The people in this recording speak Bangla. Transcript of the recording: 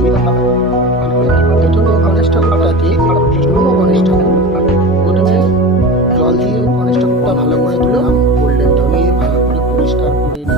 করছি। প্রথমে গণেশ ঠাকুরটাকে, পুরোনো গণেশ ঠাকুর, প্রথমে জল দিয়ে গণেশ ঠাকুরটা ভালো করে ধুলাম, গোল্ডেন ধুয়ে ভালো করে পরিষ্কার করে নিয়ে